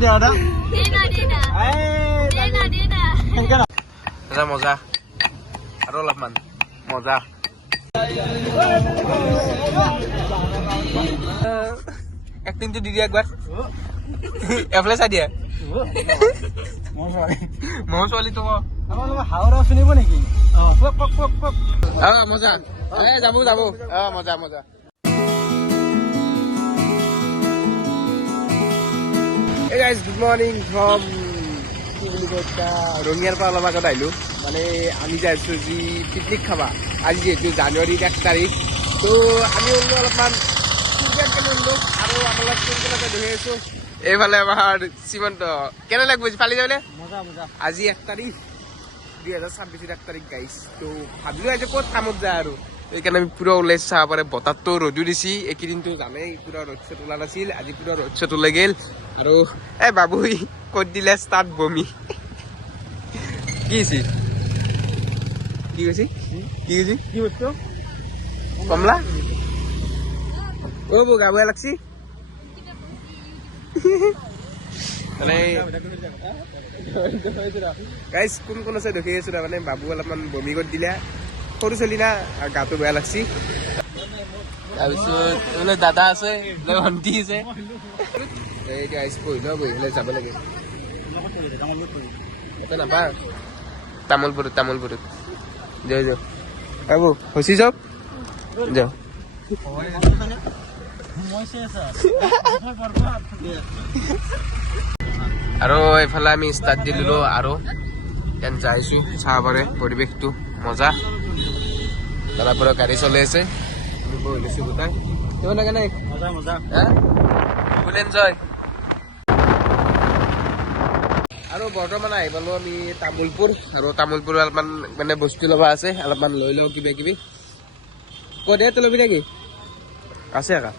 দিয়া দা মজা আৰু অলপমান মজা এক্টিংটো দি দিয়া একবাৰ এফালে চাই দিয়া মহ ছোৱালী তো হাওৰা শুনিব নেকি মজা যাব যাব মজা মজা Hey guys, good morning from ৰঙিয়াৰ পৰা অলপ আগত আহিলোঁ মানে আমি যাই আছোঁ যি পিকনিক খাবা আজি যিহেতু জানুৱাৰীৰ 1 তাৰিখ তো আমি ওলো অলপমান ওলো আৰু আপোনালোক সোনকালে ধৰি আছোঁ এইফালে আমাৰ শ্ৰীমন্ত কেনে লাগব পালি যাবলে আজি 1 তাৰিখ 2026 1 তাৰিখ গাইছ তো ভাবিলোঁ আজি ক'ত কামত যায় আৰু এইকাৰণে আমি পুৰা ওলাইছোঁ চাব পাৰে বতাহটো ৰ'দো দিছি এইকেইদিনটো জানেই পুৰা ৰ'দ চ'দ ওলা নাছিল আজি পুৰা ৰ'দ চ'দ ওলাই গ'ল আৰু বাবুই ক'ত দিলে ষ্টাৰ্ট বমি কি হৈছে কি কৈছি কি কৈছি কি বস্তু কমলা বৌ গা বেয়া লাগছি মানে গাইজ কোন কোন আছে দেখি আছো মানে বাবু অলপমান বমি কৰি দিলে সৰু চলি না গাটো বেয়া লাগছি তাৰপিছত দাদা আছে ভণ্টি আছে পঢ়িলেও বহিলে যাব লাগে নাপা তামোলপুৰত যাওঁ যাওঁ বাবু হৈছি যাওক যাওঁ আৰু এইফালে আমি ষ্টাৰ্ট দি দিলোঁ আৰু ইয়াত যাইছোঁ চাব পাৰে পৰিৱেশটো মজা তাৰ পৰা গাড়ী চলি আছে আমি বহি লৈছোঁ গোটাই কেনে ফুল এনজয় আৰু বৰ্তমান আহি পালোঁ আমি তামোলপুৰ আৰু তামোলপুৰ অলপমান মানে বস্তু ল'বা আছে অলপমান লৈ লওঁ কিবা কিবি ক'ত তই ল'বি নেকি আছে একা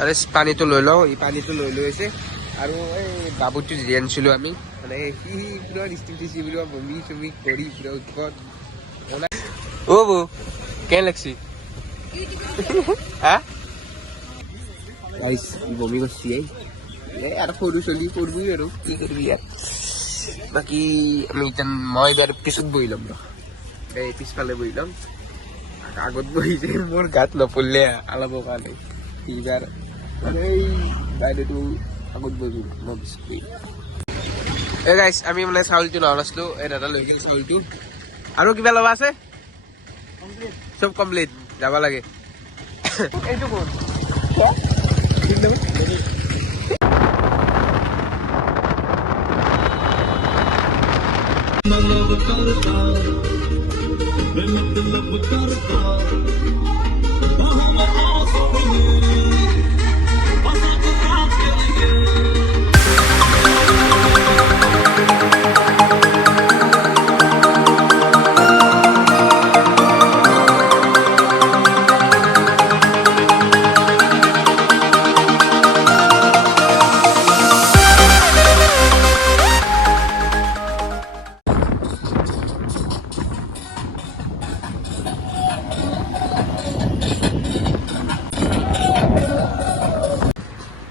আৰে পানীটো লৈ লওঁ ই পানীটো লৈ আছে আৰু এই বাবুটো যি আনিছিলোঁ আমি মানে সি পুৰা ডিষ্ট্ৰিক্ট দিছি পুৰা বমি চমি কৰি পুৰা উৎকট বৌ কেনে লাগছি হা বমি করছি আর সরু চলি করবি আর কি করবি আর বাকি আমি মই এবার পিছত বহিলাম এই পিছফালে বহিলাম আগত বহিছে মোর গাত নপড়লে আলাব কারণে এইবার মানে এই বাইরেটো আগত বহিল মই পিছত বহি এই গাইছ আমি মানে চাউলটো লওঁ নাছিলোঁ এই দাদা লৈ গ'ল চাউলটো আৰু কিবা ল'বা আছে চব কমপ্লিট যাব লাগে এইটো কোন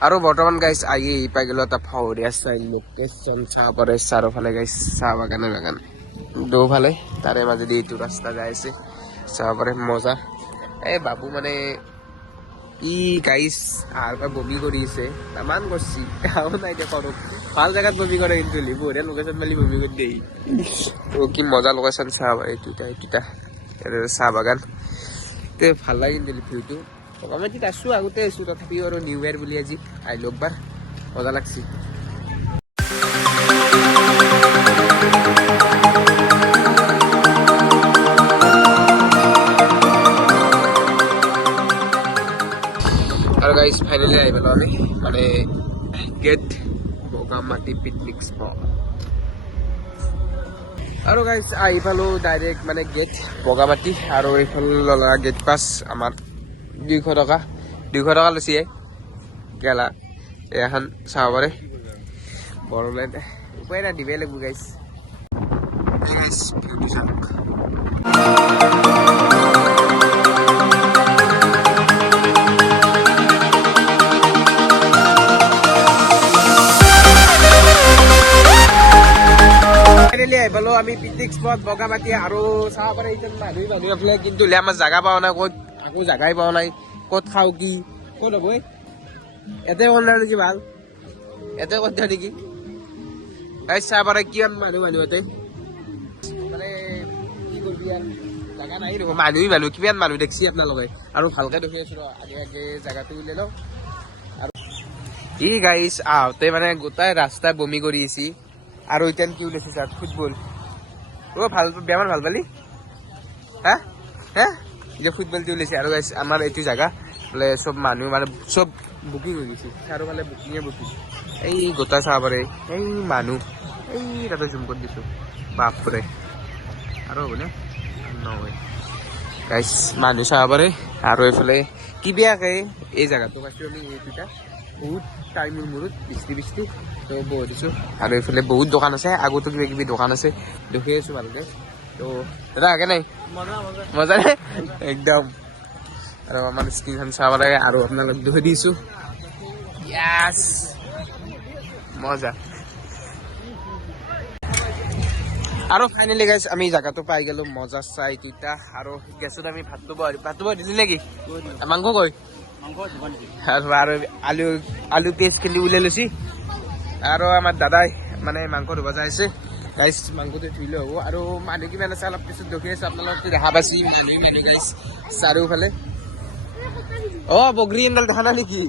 আৰু বৰ্তমান গাইছ আহি পাই গ'লো এটা ফাউৰিয়া ষ্টাইল লোকেশ্যন চাহ পাৰে চাৰিওফালে গাইছ চাহ বাগান দুফালে তাৰে মাজেদি এইটো ৰাস্তা যাই আছে চাহ পাৰে মজা এই বাবু মানে ই গাইছ আৰু বমি কৰি আছে তামান কৰিছি নাই এতিয়া কৰক ভাল জেগাত বমি কৰে কিন্তু বঢ়িয়া লোকেশ্যন মেলি বমি কৰি দিয়ে কি মজা লোকেশ্যন চাহ পাৰে এইটোটা চাহ বাগান তে ভাল লাগে কিন্তু ভিউটো আমি আছোঁ আগতে আছোঁ তথাপিও আৰু নিউ ইয়েৰ বুলি আজি আহিলোঁ একবাৰ মজা লাগছি আৰু গাইজ ফাইনেলি আহি পালোঁ আমি মানে গেট বগামাটি পিকনিক স্পট আৰু গাইজ আহি পালোঁ ডাইৰেক্ট মানে গেট বগামাটি আৰু এইফালে ল'লা গেট পাছ আমাৰ 200 টকা লৈছে গেলা এখন চাব পাৰে বড়োলেণ্ড উপায় নাই দিবই লাগিব গাইজ এইফালেও আমি পিকনিক স্পট বগামাটি আৰু চাব পাৰে এতিয়া মানুহ এফালে কিন্তু আমাৰ জাগা পোৱা নাই ক'ত আকৌ জাগাই পোৱা নাই ক'ত খাওঁ কি ক'ত হ'ব ইয়াতে হ'ল নাই নেকি ভাল ইয়াতে ক'ত দিওঁ নেকি গাইজ চাব পাৰে কিমান মানুহ ইয়াতে মানে কি কৰিবি আৰু জাগা নাই দেখোন মানুহ কিমান মানুহ দেখছি আপোনালোকে আৰু ভালকে দেখি আছো আগে আগে জাগাটো উলিয়াই লওঁ আৰু ই গাইজ আহোঁতে মানে গোটাই ৰাস্তাই বমি কৰি আহিছি আৰু এতিয়া কি ওলাইছে ছাৰ ফুটবল ভাল বেমাৰ ভাল পালি হা হা এতিয়া ফুটবলটো ওলাইছে আৰু গাইজ আমাৰ এইটো জাগা বোলে চব মানুহ মানে চব বুকিং হৈ গৈছে চাৰিওফালে বুকিং এই গোটাই চাব পাৰে এই মানুহ এই তাতে জুম কৰি দিছোঁ বাপৰে আৰু হ'বনে নহয় গাইজ মানুহ চাব পাৰে আৰু এইফালে কিবাকে এই জাগাটো পাইছোঁ আমি এইকেইটা বহুত টাইমৰ মূৰত বৃষ্টি তো বহি দিছোঁ আৰু এইফালে বহুত দোকান আছে আগতো কিবা কিবি দোকান আছে দেখি আছোঁ ভালকে তো দাদা আগে নাই মজা নে একদম আৰু আমাৰ স্ক্ৰীনখন চাব লাগে আৰু আপোনালোক দেখি দিছোঁ ইয়াছ মজা আৰু ফাইনেলি গাইজ আমি জাগাটো পাই গেলো মজা চাই তিতা আৰু গেছত আমি ভাতটো বহাই দিলি নেকি মাংস কৈ আৰু আলু পেষ্ট খেলি উলিয়াই লৈছি আৰু আমাৰ দাদাই মানে মাংস ধুব যাই আছে গাইজ মাংসটো ধুইলে হ'ব আৰু মানুহ কিমান আছে অলপ পিছত দেখি আছো আপোনালোকক দেখা পাইছি মানুহ গাইজ চাৰিওফালে বগৰী এডাল দেখা নাই নেকি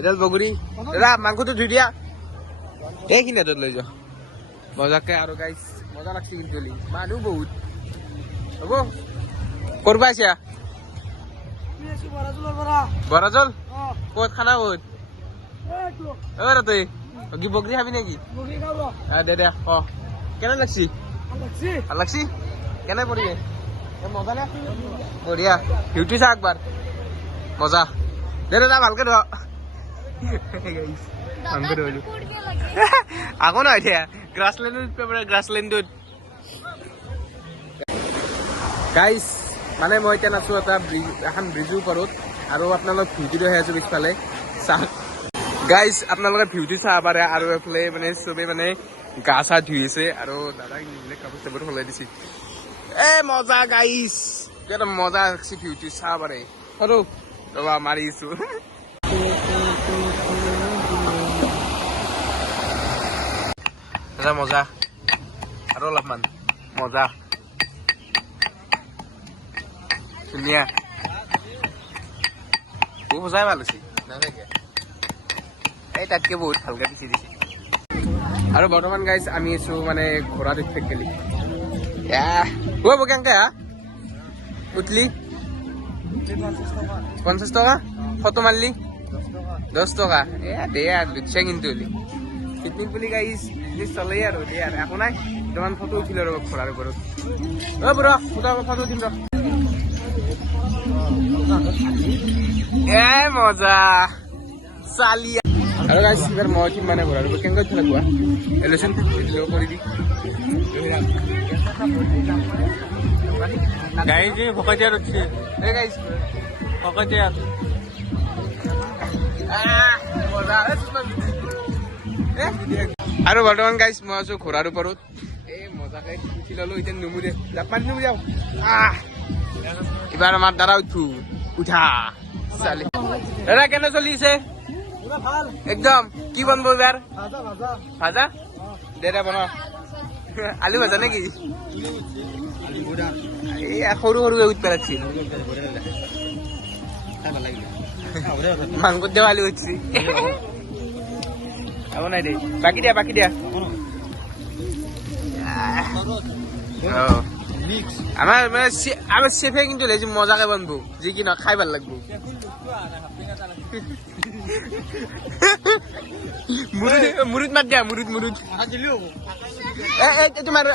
এডাল বগৰী দাদা মাংসটো ধুই দিয়া এইখিনি হাতত লৈ যাওঁ মজাকে আৰু গাইজ মজা লাগছে কিন্তু মানুহ বহুত হ'ব কৰবা আছে বৰাজল ক'ত খানা ক'ত তই কি বগৰী খাবি নেকি দে কেনে লাগছি ভাল লাগছি কেনে পৰি মজা নে বঢ়িয়া ডিউটি চা একবাৰ মজা দে দাদা ভালকে ধৰ আকৌ নহয় এতিয়া গ্ৰাছলেণ্ডত গাইজ মানে মই এতিয়া নাচো এটা এখন ব্ৰিজৰ ওপৰত আৰু আপোনালোক ভিউটো হৈ আছো পিছফালে চাহ গাইজ আপোনালোকে ভিউটো চাব পাৰে আৰু এইফালে মানে চবে মানে গা চা ধুই আছে আৰু দাদাক নিমিলে কাপোৰ চাপোৰ সলাই দিছে মজা গাইজ এটা মজা লাগছে ভিউটো চাব পাৰে আৰু ৰবা মাৰিছো মজা আৰু অলপমান মজা ধুনীয়া বহুত সজাই ভাল হৈছে এই তাতকে বহুত ভালকে পিছি দিছে আৰু বৰ্তমান গাইজ আমি আছো মানে ঘোঁৰা দেখি গেলি কেনেকে উঠলি 50 টকা ফটো মারলি 10 টাকা দে আর লুচা কিন্তু পিকনিক বুলি গাইজ বিজনেস চলে আর এখন নাই তোমার ফটো উঠিল র ঘোড়ার উপর ফটো উঠিম মজা চালিয়া আৰু গাইজ এবাৰ মই উঠিম মানে ঘোড়াৰ উপৰ কেনেকৈ উঠিলে কোৱা এলোচোন ভিডিঅ' কৰি দি গাইজ ভকতীয়াত উঠিছে গাইজ ভকতীয়াত আৰু বৰ্তমান গাইজ মই আছো ঘোঁৰাৰ ওপৰত মজাকে উঠি ললো এতিয়া নুমুৰে পানী নুমুৰি যাওঁ এবাৰ আমাৰ দ্বাৰা উঠা চালি দাদা কেনে চলিছে একদম কি বনবো এবাৰ ভাজা দে বনাও আলু ভাজা নেকি সৰু সৰুকে উঠবা লাগছিল মাংস দেওয়া আলু উঠছি নাই দে বাকি দিয়া আমার শেফে কিন্তু মজাকে বানবো যি কি না খাই ভাল লাগবো মুরুদ মাত দিয়া মুরুদ তোমার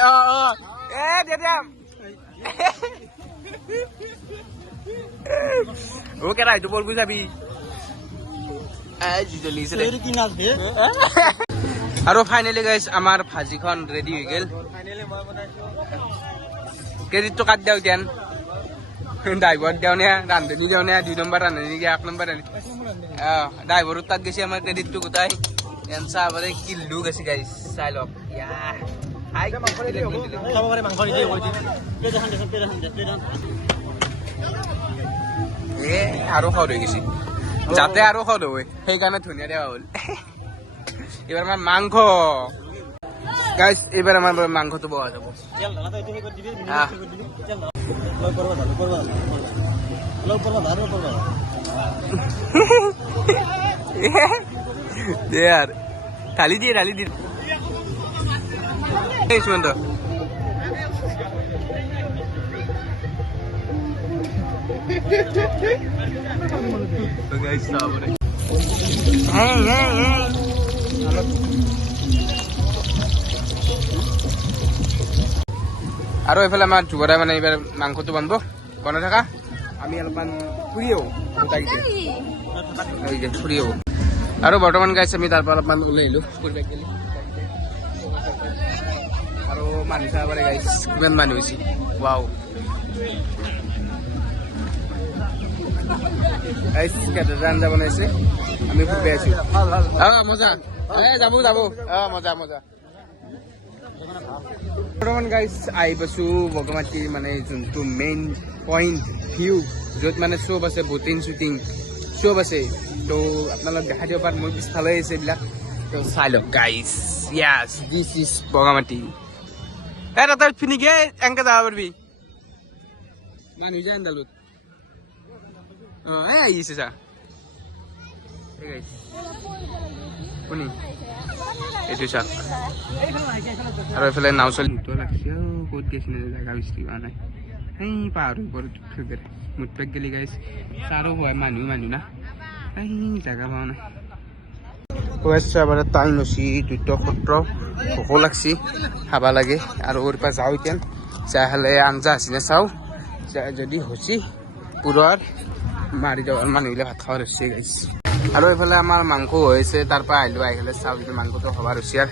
ও কেরা তো বলবো যাবি আৰু ফাইনেলি গাইজ আমাৰ ভাজিখন ৰেডি হৈ গেল ক্ৰেডিটটো কাট দিওঁ দেন ড্ৰাইভাৰ দিওঁ নে ৰান্ধনি দিওঁ নে 2 নম্বৰ ৰান্ধনি 1 নম্বৰ ড্ৰাইভাৰৰ তাত গৈছে আমাৰ ক্ৰেডিটটো গোটাই চাহ কি লুক আছে গাইজ চাই লওক খাই খাব পাৰে মাংস নিদিয়ে কৈ দিয়ে প্লেট এখন দেচোন প্লেট এখন দে প্লেট এখন আৰু খাওঁ হৈ গৈছে যাতে আৰু খাওঁ হয় সেইকাৰণে ধুনীয়া দিয়া হ'ল এবাৰ আমাৰ মাংস গাইছ এইবাৰ আমাৰ মাংসটো বহা যাব তেল ঢালা তই এইটো কৰি দিবি তেল লগ কৰবা দে यार ঢালি দিয়ে এই সুমন্ত তো গাইস সামনে আৰু এইফালে আমাৰ যুৱৰাই মানে এইবাৰ মাংসটো বানব বনাই থকা আমি অলপমান ফুৰিও ফুৰিও আৰু বৰ্তমান গাইছ আমি তাৰ পৰা অলপমান ওলাই আহিলোঁ আৰু মানুহ চাব পাৰে গাইছ কিমান মানুহ হৈছে ৱাও গাইছ কেইটা আঞ্জা বনাইছে আমি ফুৰিব আছোঁ মজা যাব মজা বৰ্তমান গাইছ আহি পাইছোঁ বগামাটিৰ মানে যোনটো মেইন পইণ্ট ভিউ য'ত মানে চব আছে বটিং শ্বুটিং চব আছে তো আপোনালোক দেখাই দিব পাৰে মোৰ পিছফালে আছে এইবিলাক তো চাই লওক গাইছ য়াছ দিছ ইজ বগামাটি তাতে ফিনিকে এনেকৈ যাব পাৰিবি মানুহ যায় এন্দালত এই আহিছে চা শুনি এইটো চাওক আৰু এইফালে নাও চলি লাগছে ক'ত গৈছিলে জেগা বিচাৰি পোৱা নাই সেই পাহাৰৰ ওপৰত মুঠপেক গেলি গাইছ চাৰো হয় মানুহ না এই জেগা পোৱা নাই টাইম হৈছে 2:17 ভোক লাগছি খাব লাগে আৰু ওৰ পৰা যাওঁ এতিয়া যাই হ'লে আঞ্জা আছিলে চাওঁ যদি হৈছে পুৰৰ মাৰি দিওঁ মানুহবিলাক ভাত খাব হৈছে গাইছ আৰু এইফালে আমাৰ মাংস হৈছে তাৰ পৰা আহিলোঁ আহি হ'লে চাওঁ যদি মাংসটো হবাৰ হৈছে আৰু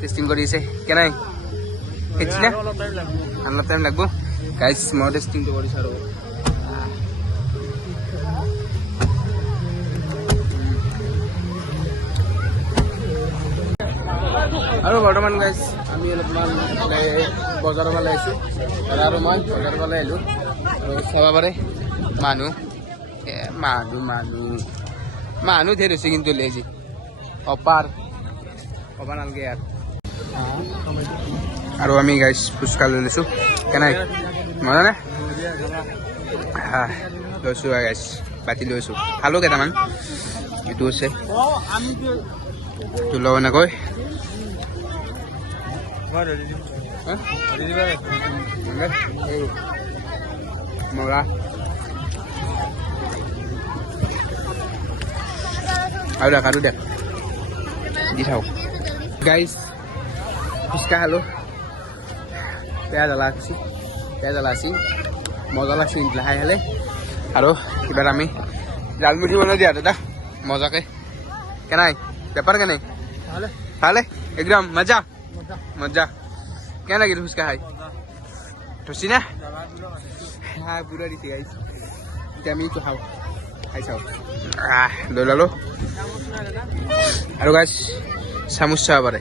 টেষ্টিং কৰি আছে কেনাই সেইদিনা অলপ টাইম লাগব গাইছ মই টেষ্টিংটো কৰিছোঁ আৰু বৰ্তমান গাইছ আমি অলপমান বজাৰৰ ফালে আহিছোঁ আৰু মই বজাৰৰ ফালে আহিলোঁ আৰু চাব পাৰে মানুহ ধেৰ হৈছে কিন্তু লেজি অপাৰ ক'ব নালাগে আৰু আমি গাইছ ফুচকা লৈ লৈছোঁ কেনে মজা নে লৈছোঁ গাইছ বাতি লৈছোঁ খালোঁ কেইটামান এইটো হৈছে এইটো লওঁ এনেকৈ মৰা আৰু দেখ দি থাকক গাইছ ফুচকা খালোঁ পেঁয়াজ জ্বলা আছিল মজা লাগছে কিন্তু খাই খালে আৰু এইবাৰ আমি জালমুঠি বনাই দিয়া দাদা মজাকে কেনাই বেপাৰ কেনে ভালে একদম মজা কেনে লাগিল ফুচকা খাই থৈছি না পুৰা দিছে গাইছ এতিয়া আমি এইটো খাওঁ খাই চাওঁ লৈ ল'লোঁ আৰু গাইছ চামুচ চাব পাৰে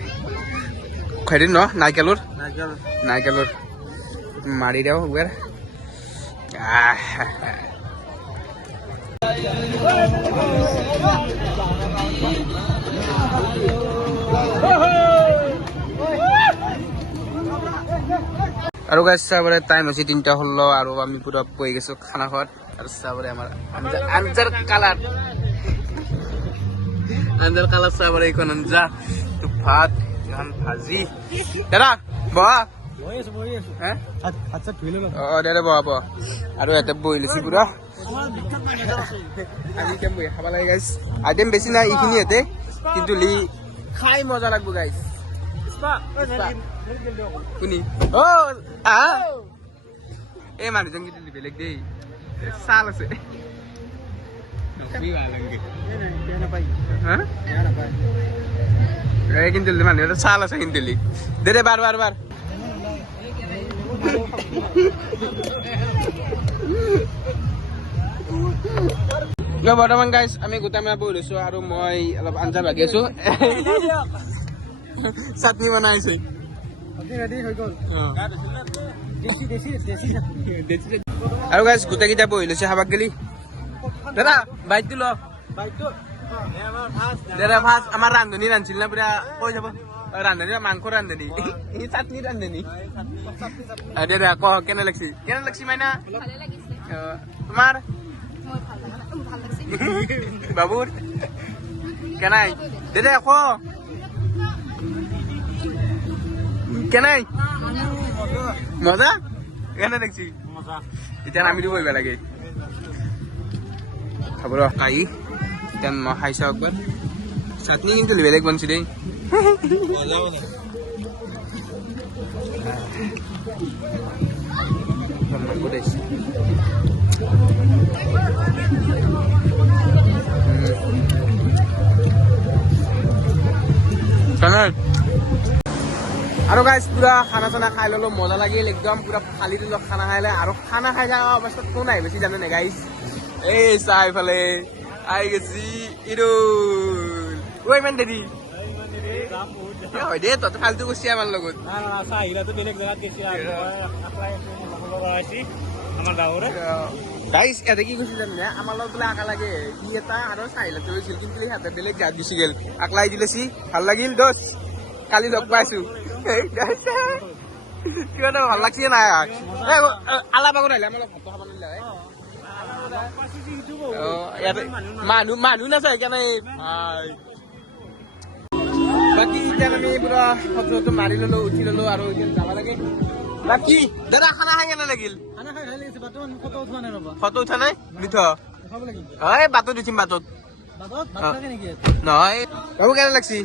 খাই দিম ন নাৰিকলৰ মাৰি দিওঁ একবাৰ আৰু গাইছ চাবৰে টাইম হৈছে 3:16 আৰু আমি পুৰা বহি গৈছোঁ খানা খোৱাত আৰু চাবৰে আমাৰ আঞ্জাৰ কালাৰ চাবৰে এইখন আঞ্জা ভাত এখন ভাজি দাদা বহা দে বহা আৰু ইয়াতে বহি লৈছোঁ পুৰা আজি এতিয়া বহি খাব লাগে গাইছ আইটেম বেছি নাই এইখিনি ইয়াতে কিন্তু খাই মজা লাগব গাইছ শুনি এই মানুহজন কিন্তু বেলেগ দেই চাল আছে কিন্তু মানুহ চাল আছে কিন্তু দে বাৰ বৰ্তমান গাইছ আমি গোটাই মাহ বহি লৈছোঁ আৰু মই অলপ আঞ্জা ভাগি আছোঁ চাটনি বনাইছে আৰু গাইজ গোটেইকেইটা বহি লৈছে খাবাক গেলি দাদা বাইকটো ল দাদা ফাৰ্ষ্ট আমাৰ ৰান্ধনী ৰান্ধিছিল না পুৰা কৈ যাব ৰান্ধনী মাংস ৰান্ধনী চাটনি ৰান্ধনী দাদা ক কেনে লাগছি মাইনা তোমাৰ বাবুৰ কেনাই দাদা ক কেনাই মজা কেনে লাগছি এতিয়া নামিটো বহিব লাগে খাব ৰ খাই এতিয়া মই খাই চাওঁ একবাৰ চাটনি কিন্তু বেলেগ বনছি দেই আৰু গাইজ পুৰা খানা চানা খাই ললো মজা লাগিল একদম পুৰা ফালি দিলো খানা খাইলে আৰু খানা খাই থকা অৱস্থাত কোন আহি বেছি জানে নে গাইজ এই চাহ এইফালে আহি গেছি ইৰুল ঐ ইমান দেৰি হয় দে তই ফালতু কৰিছি আমাৰ লগত গাইজ ইয়াতে কি কৈছে জানে আমাৰ লগত বোলে আকা লাগে ই এটা আৰু চাহিলাটো হৈছিল কিন্তু সিহঁতে বেলেগ জাত গুচি গেল আকলাই দিলেছি ভাল লাগিল দোষ কালি লগ পাইছো কিবা এটা ভাল লাগছে নাই আলা বাগৰ আহিলে আমাৰ ভাত খাব নিলে মানুহ নাচায় সেইকাৰণে বাকী এতিয়া আমি পুৰা ফটো মাৰি ললো উঠি ললো আৰু এতিয়া যাব লাগে বাকী দাদা খানা খাই কেনে লাগিল ফটো উঠা নাই মিঠ হয় বাটত উঠিম বাটত নহয় বাবু কেনে লাগছি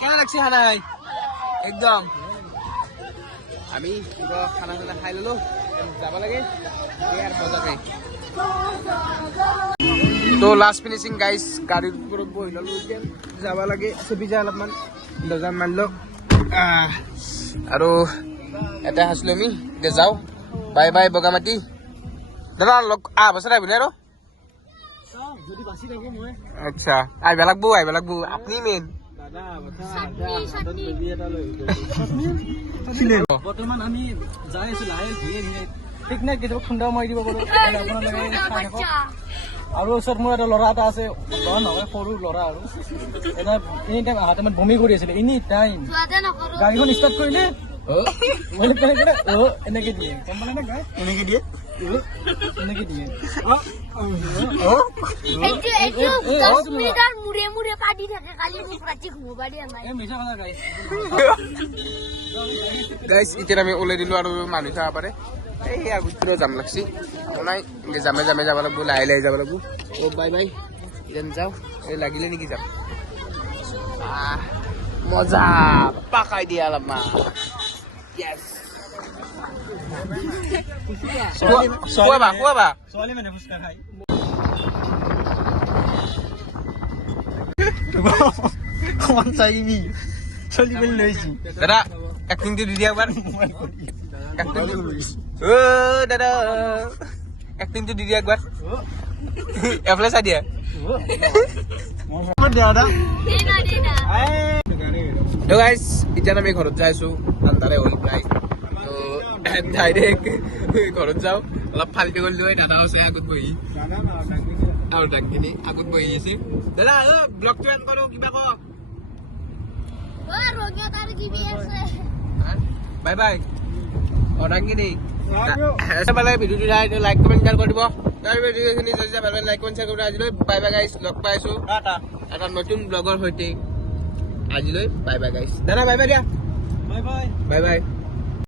কেনে লাগছি খানা খাই একদম আমি খানা চানা খাই ললো যাব লাগে মজাকে তো লাষ্ট ফিনিচিং গাইজ গাড়ীৰ ওপৰত বহি ললো এতিয়া যাব লাগে ছবি যায় অলপমান দৰ্জা মাৰিলো আৰু এটা আছিলো আমি এতিয়া যাওঁ বাই বাই বগামাটি দাদা লগ বছৰ আহিবনে আৰু আচ্ছা আহিব লাগব আপুনি মেইন বৰ্তমান আমি যাই আছো লাহে ধীৰে ধীৰে ঠিক নাই কেতিয়াবা খুন্দা মাৰি দিব পাৰো আৰু ওচৰত মোৰ এটা ল'ৰা এটা আছে ল'ৰা নহয় সৰু ল'ৰা আৰু এটা এনি টাইম অহা টাইমত বমি কৰি আছিলে এনি টাইম গাড়ীখন ষ্টাৰ্ট কৰিলে এনেকে দিয়ে গম পালে নে গাই এনেকে দিয়ে এনেকে দিয়ে গাইজ এতিয়া আমি ওলাই দিলো আৰু মানুহ চাব পাৰে এই আগত যাম লাগছি নাই এনেকে জামে জামে যাব লাগিব লাহে লাহে যাব লাগিব অ বাই বাই এতিয়া যাওঁ এই লাগিলে নেকি যাম মজা পাকাই দিয়া অলপমান খুৱাবা ছোৱালী মানে ফুচকা খাই অকমান চাইবি চলি মেলি লৈছো দাদা এক্টিংটো দি দিয়া একবাৰ দাদা এক্টিংটো দি দিয়া একবাৰ এফালে চাই দিয়া গাইজ এতিয়া আমি ঘৰত যাই আছো আন্ধাৰে হ'ল প্ৰায় ডাইৰেক্ট ঘৰত যাওঁ অলপ ফাল্টি কৰি লৈ দাদা আছে আগত বহি আৰু ডাংখিনি আগত বহি আছে দাদা ব্লগটো এণ্ড কৰো কিবা ক বাই বাই ডাংখিনি ভিডিঅ'টো লাইক কমেণ্ট শ্বেয়াৰ কৰি দিব তাৰ ভিডিঅ'খিনি লাইক কমেণ্ট শ্বেয়াৰ কৰি আজিলৈ বাই বাই গাইজ লগ পাইছো এটা নতুন ব্লগৰ সৈতে আজিলৈ বাই বাই গাইজ দাদা বাই বাই দিয়া বাই বাই বাই বাই